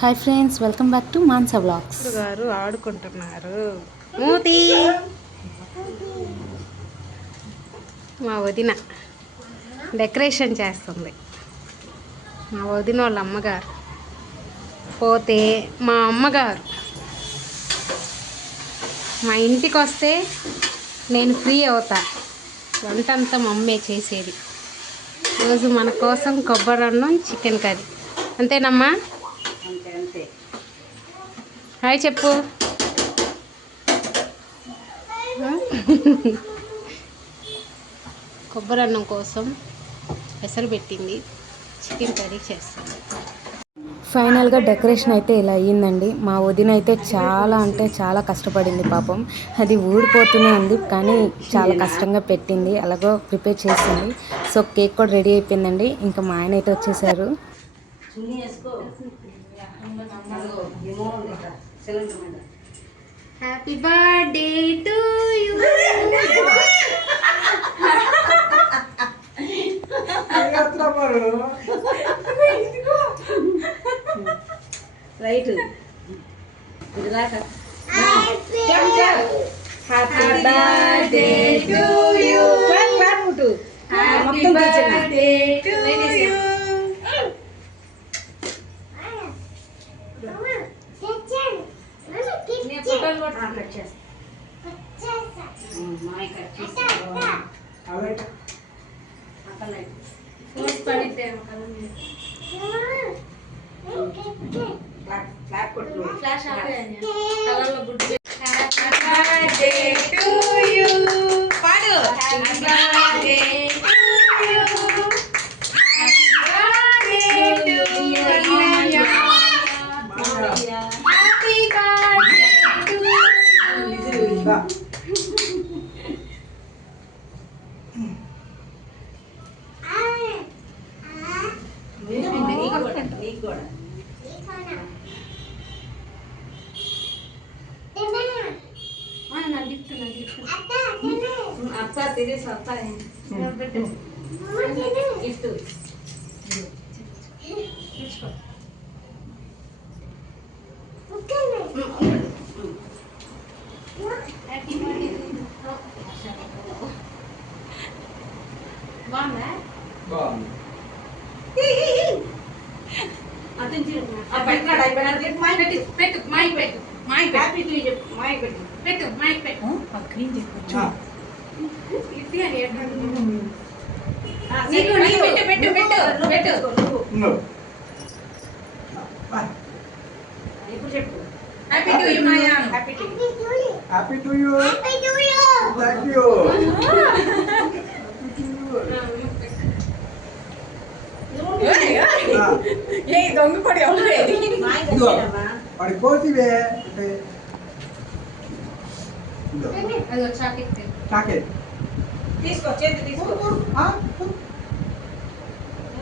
Hi friends, welcome back to Mansa vlogs. గారు ఆడుకుంటున్నారు. మూతి మా వదిన డెకరేషన్ చేస్తుంది. మా వదిన వాళ్ళ అమ్మగారు పోతే మా అమ్మగారు మా ఇంటికి వస్తే నేను ఫ్రీ అవుతా. వంటంతా మా అమ్మే చేసేది. రోజు మన కోసం కొబ్బరి అన్నం, చికెన్ కర్రీ. అంతేనమ్మా? హాయ్ చెప్పు. కొబ్బరి అన్నం కోసం పెసరు పెట్టింది, చికెన్ కర్రీ చేస్తుంది. ఫైనల్గా డెకరేషన్ అయితే ఇలా అయ్యిందండి. మా వదిన అయితే చాలా అంటే చాలా కష్టపడింది పాపం. అది ఊడిపోతూనే ఉంది, కానీ చాలా కష్టంగా పెట్టింది, అలాగో ప్రిపేర్ చేసింది. సో కేక్ కూడా రెడీ అయిపోయిందండి. ఇంకా మా ఆయన అయితే వచ్చేసారు. Happy birthday to you. Right happy birthday to you. Happy birthday to you. అత్త తిరిగి అత్త గిఫ్ట్ బాగుందా? పెట్టినాడు అయిపోయినా మాయ పెట్టి పెట్టు మైక్ పెట్టు మైక్ హ్యాపీ టు చెప్పు మాయ పెట్టు పెట్టు మైక్ పెట్టు. ఇది అని నీకు నీకు పెట్టు పెట్టు పెట్టు పెట్టు. ఇప్పుడు చెప్పు happy to you Maya. Happy to Happy to you. Thank you. ఏ దొంగ పడి ఇదిగో వాడి కోసివే అది చాకెట్ చాకెట్ తీసుకో చేతి తీసుకో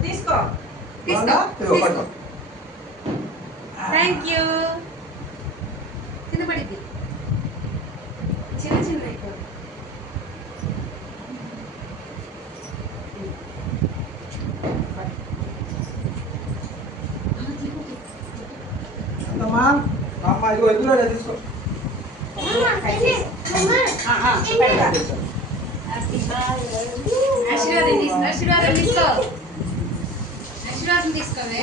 తీసుకో ఇదిగో పట్టుకో. Thank you. కింద పడిద్ది. చిన్న చిన్న అయిపోయి అమ్మా అమ్మ ఇదిగో ఇందులో తీసుకో. ఆశీర్వాదం తీసుకో. ఆశీర్వాదం తీసుకోవే.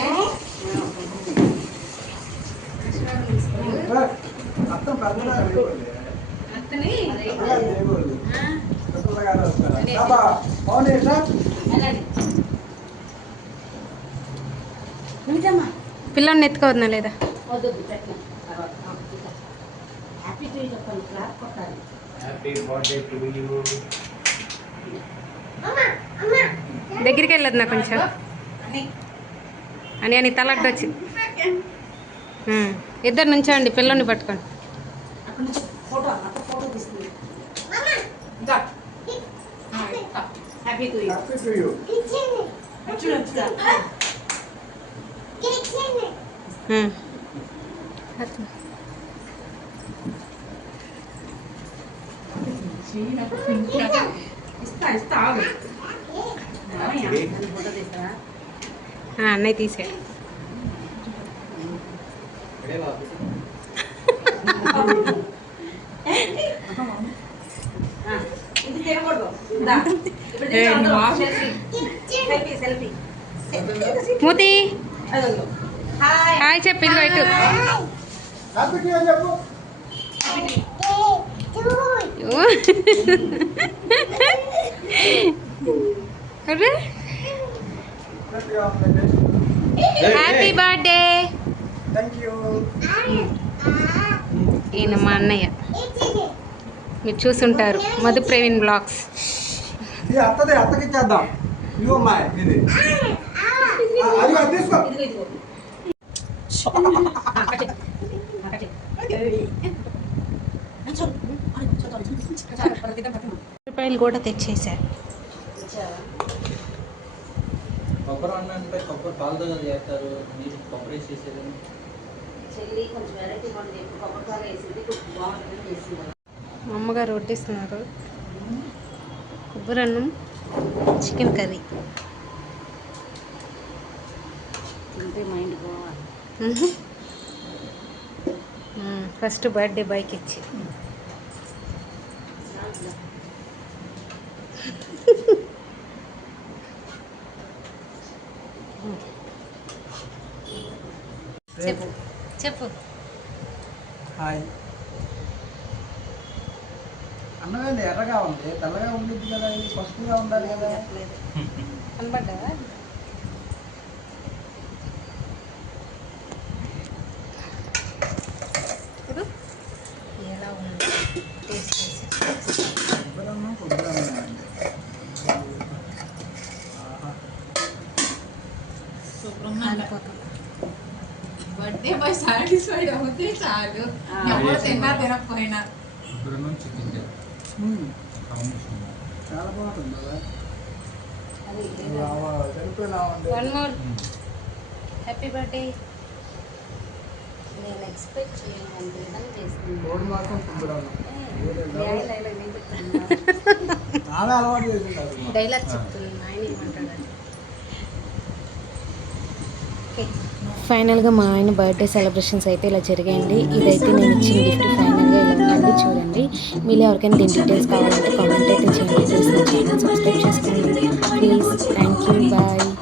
ఆశీర్వాదం తీసుకో. అత్తం పెద్దగా లేకపోతే అత్తని లేకూడదు. పెద్దగా వస్తారా బాబా అవునే సార్. పిల్లని ఎత్తుకోవద్దా లేదా? హ్యాపీ టు చెప్పాలి క్లాప్ కొట్టాలి. Happy birthday to you. దగ్గరికి వెళ్ళదు నా కొంచెం అని అని తలడ్డు వచ్చింది. ఇద్దరు నుంచోండి, పిల్లని పట్టుకోండి. అక్కడ నుంచి ఫోటో ఫోటో తీస్తుంది. Happy to you. Happy to you. ఇస్తా ఆగు. ఫోటో తీస్తారా? అన్నయ్య తీసాడు. ఇది తినకూడదు దా. ఇప్పుడు సెల్ఫీ సెల్ఫీ మూతి అదిగో హాయ్ హాయ్ చెప్పు ఇదిగో ఇటు హ్యాపీ టు అని చెప్పు. అరే హ్యాపీ బర్త్డే థ్యాంక్ యూ. ఈయన మా అన్నయ్య మీరు చూసుంటారు మధు ప్రవీణ్ బ్లాగ్స్. ఇది అత్తకి ఇచ్చేద్దాం. ఇదిగో అమ్మా ఇది. అది అది తీసుకో. ఇదిగో రూపాయలు కూడా తెచ్చేసారు. కొబ్బరి అన్నంటే కొబ్బరి పాలతో కదా చేస్తారు, మీరు కొబ్బరి వేసి చేసేది. చెల్లి కొంచెం వెరైటీ బాగుంది ఎప్పుడు కొబ్బరికాయలు వేసింది కొంచెం బాగుంటుంది చేసింది. మా అమ్మగారు వడ్డిస్తున్నారు కొబ్బరి అన్నం చికెన్ కర్రీ. తింటే మైండ్ పోవాలి. ఫస్ట్ బర్త్డే బైక్ ఇచ్చి చెప్పు చెప్పు. హాయ్. అన్నమేంది ఎర్రగా ఉంది, తెల్లగా ఉండిద్ది కదా, ఇది పసుపుగా ఉండాలి కదా. కనబడ్డా ఎలా ఉంది టేస్ట్ చేసి కొబ్బరి అన్నం అండి. కాలిపోతుంది. బర్త్డే బాయ్ సాటిస్ఫైడ్ అవుతే చాలు, ఎవరు తిన్నా తినకపోయినా. చాలా బాగుంటుంది కదా. సరిపోయినా ఉంది. One more happy birthday. నేను ఎక్స్పెక్ట్ చేయను అంత విధంగా చేస్తుంది. రోడ్డు మాత్రం కొబ్బరి అన్నం. చెప్తున్నా చాలా అలవాటు చేసింది. డైలాగ్ చెప్తుంది ఆయన ఏమంటాడని. ఓకే ఫైనల్గా మా ఆయన బర్త్డే సెలబ్రేషన్స్ అయితే ఇలా జరిగాయండి. ఇదైతే నేను ఇచ్చిన గిఫ్ట్ ఫైనల్గా ఇలా ఉందండి. చూడండి, మీరు ఎవరికైనా దీని డీటెయిల్స్ కావాలంటే కామెంట్ అయితే చేయండి. ఛానల్ సబ్స్క్రైబ్ చేసుకోండి ప్లీజ్. Thank you, bye.